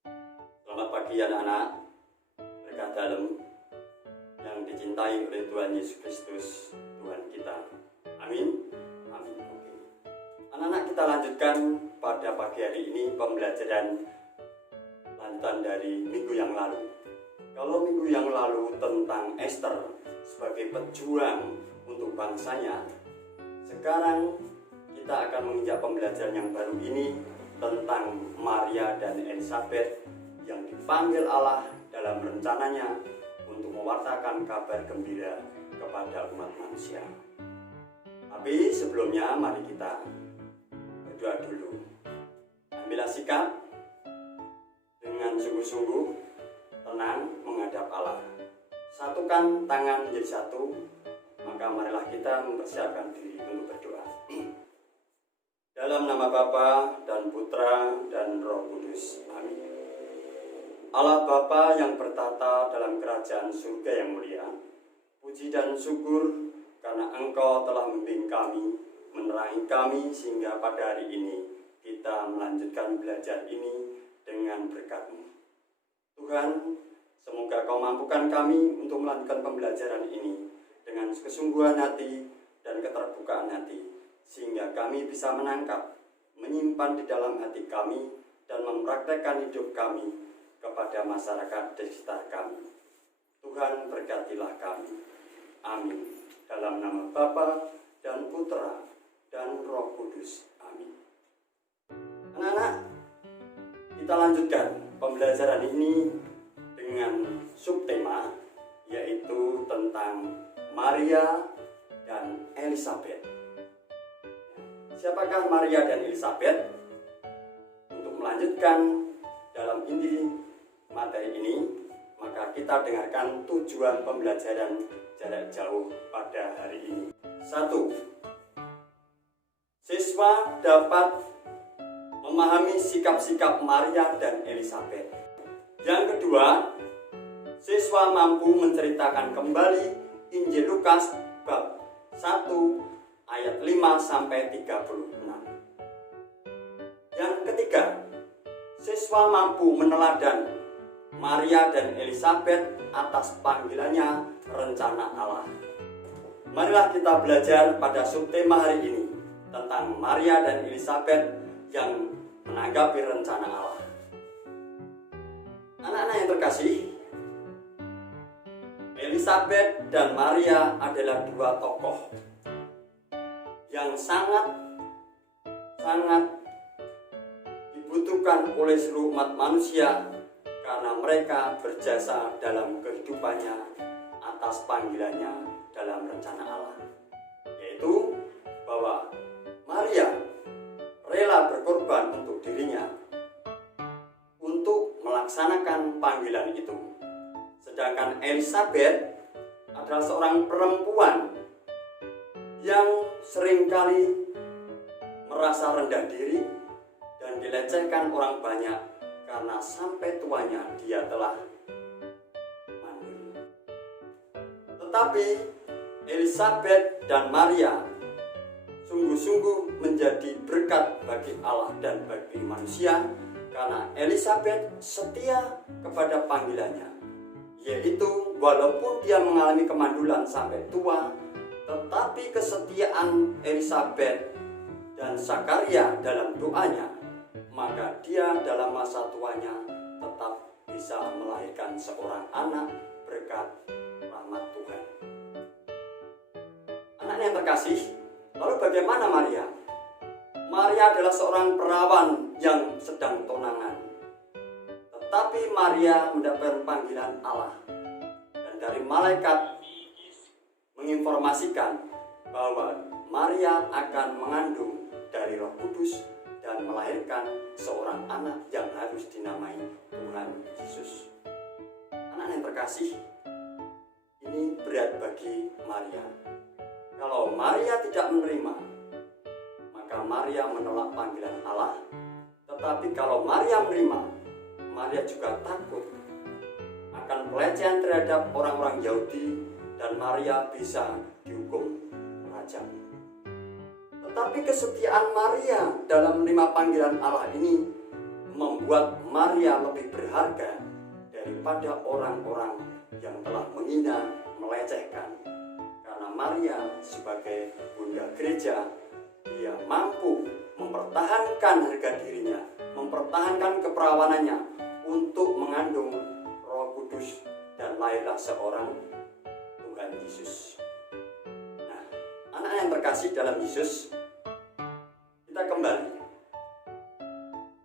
Selamat pagi anak-anak, berkah dalam yang dicintai oleh Tuhan Yesus Kristus, Tuhan kita. Amin. Amin. Oke. Anak-anak, kita lanjutkan pada pagi hari ini pembelajaran lanjutan dari minggu yang lalu. Kalau minggu yang lalu tentang Esther sebagai pejuang untuk bangsanya, sekarang kita akan menginjak pembelajaran yang baru ini tentang Maria dan Elizabeth yang dipanggil Allah dalam rencananya untuk mewartakan kabar gembira kepada umat manusia. Tapi sebelumnya mari kita berdoa dulu. Ambillah sikap dengan sungguh-sungguh tenang menghadap Allah. Satukan tangan menjadi satu, maka marilah kita mempersiapkan diri untuk berdoa. Dalam nama Bapa dan Putra dan Roh Kudus. Amin. Allah Bapa yang bertata dalam kerajaan surga yang mulia, puji dan syukur karena Engkau telah membimbing kami, menerangi kami sehingga pada hari ini kita melanjutkan belajar ini dengan berkat-Mu. Tuhan, semoga Kau mampukan kami untuk melanjutkan pembelajaran ini dengan kesungguhan hati dan keterbukaan hati, sehingga kami bisa menangkap, menyimpan di dalam hati kami, dan mempraktekkan hidup kami kepada masyarakat di sekitar kami. Tuhan, berkatilah kami. Amin. Dalam nama Bapa dan Putra dan Roh Kudus. Amin. Anak-anak, kita lanjutkan pembelajaran ini dengan subtema, yaitu tentang Maria dan Elizabeth. Siapakah Maria dan Elizabeth? Untuk melanjutkan dalam inti materi ini, maka kita dengarkan tujuan pembelajaran jarak jauh pada hari ini. 1. Siswa dapat memahami sikap-sikap Maria dan Elizabeth. Yang kedua, siswa mampu menceritakan kembali Injil Lukas bab 1 ayat 5-36. Yang ketiga, siswa mampu meneladan Maria dan Elizabeth atas panggilannya rencana Allah. Marilah kita belajar pada subtema hari ini tentang Maria dan Elizabeth yang menanggapi rencana Allah. Anak-anak yang terkasih, Elizabeth dan Maria adalah dua tokoh yang sangat dibutuhkan oleh seluruh umat manusia karena mereka berjasa dalam kehidupannya atas panggilannya dalam rencana Allah, yaitu bahwa Maria rela berkorban untuk dirinya untuk melaksanakan panggilan itu, sedangkan Elizabeth adalah seorang perempuan yang seringkali merasa rendah diri dan dilecehkan orang banyak karena sampai tuanya dia telah mandiri. Tetapi Elizabeth dan Maria sungguh-sungguh menjadi berkat bagi Allah dan bagi manusia karena Elizabeth setia kepada panggilannya, yaitu walaupun dia mengalami kemandulan sampai tua, tetapi kesetiaan Elizabeth dan Zakaria dalam doanya, maka dia dalam masa tuanya tetap bisa melahirkan seorang anak berkat rahmat Tuhan. Anak yang terkasih, lalu bagaimana Maria? Maria adalah seorang perawan yang sedang tunangan, tetapi Maria mendapatkan panggilan Allah dan dari malaikat menginformasikan bahwa Maria akan mengandung dari Roh Kudus dan melahirkan seorang anak yang harus dinamai Tuhan Yesus. Anak yang terkasih, ini berat bagi Maria. Kalau Maria tidak menerima, maka Maria menolak panggilan Allah. Tetapi kalau Maria menerima, Maria juga takut akan pelecehan terhadap orang-orang Yahudi dan Maria bisa dihukum rajam. Tetapi kesetiaan Maria dalam menerima panggilan Allah ini membuat Maria lebih berharga daripada orang-orang yang telah menghina, melecehkan. Karena Maria sebagai bunda gereja, dia mampu mempertahankan harga dirinya, mempertahankan keperawanannya untuk mengandung Roh Kudus, dan lahirlah seorang Tuhan Yesus. Nah, anak yang terkasih dalam Yesus, kita kembali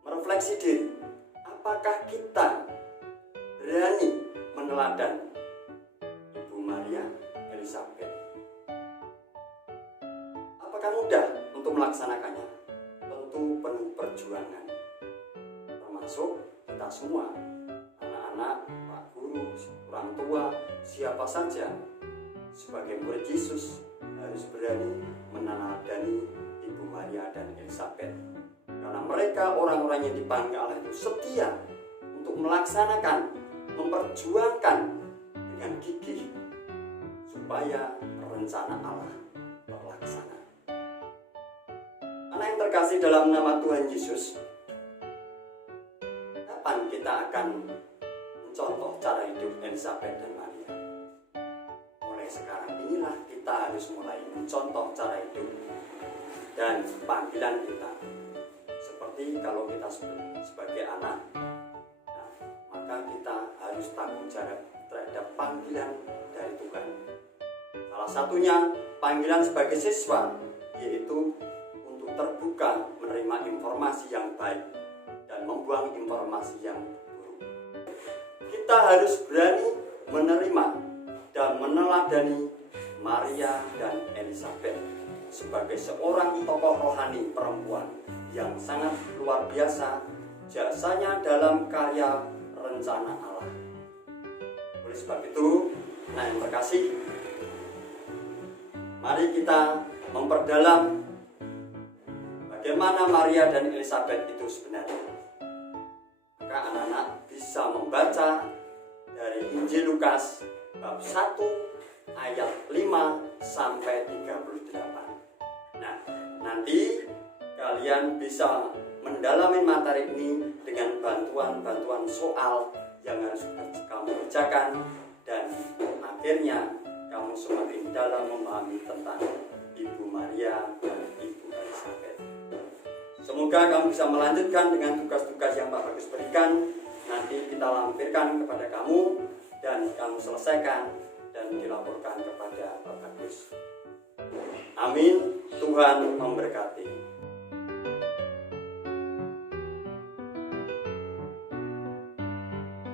merefleksi diri. Apakah kita berani meneladani Ibu Maria Elizabeth? Apakah mudah untuk melaksanakannya? Tentu penuh perjuangan. Termasuk kita semua, anak-anak, Pak Guru, orang tua, siapa saja sebagai murid Yesus harus berani meneladani Ibu Maria dan Elizabeth. Karena mereka orang-orang yang dipanggil Allah itu setia untuk melaksanakan, memperjuangkan dengan gigih supaya rencana Allah terlaksana. Anak yang terkasih dalam nama Tuhan Yesus, kapan kita akan mencontoh cara hidup Elizabeth dan Maria? Mulai sekarang inilah kita harus mulai mencontoh cara hidup dan panggilan kita. Seperti kalau kita sebagai anak, nah, maka kita harus tanggung jawab terhadap panggilan dari Tuhan. Salah satunya panggilan sebagai siswa, yaitu untuk terbuka menerima informasi yang baik dan membuang informasi yang buruk. Kita harus berani menerima dan meneladani Maria dan Elizabeth sebagai seorang tokoh rohani perempuan yang sangat luar biasa jasanya dalam karya rencana Allah. Oleh sebab itu, nah yang terkasih, mari kita memperdalam bagaimana Maria dan Elizabeth itu sebenarnya. Maka anak-anak bisa membaca dari Injil Lukas bab 1 ayat 5 sampai 38. Nah, nanti kalian bisa mendalami materi ini dengan bantuan-bantuan soal yang harus kamu kerjakan, dan akhirnya kamu semakin dalam memahami tentang Ibu Maria dan Ibu Elizabeth. Semoga kamu bisa melanjutkan dengan tugas-tugas yang Pak Bagus berikan. Nanti kita lampirkan kepada kamu dan kamu selesaikan dan dilaporkan kepada Pak Bagus. Amin. Tuhan memberkati.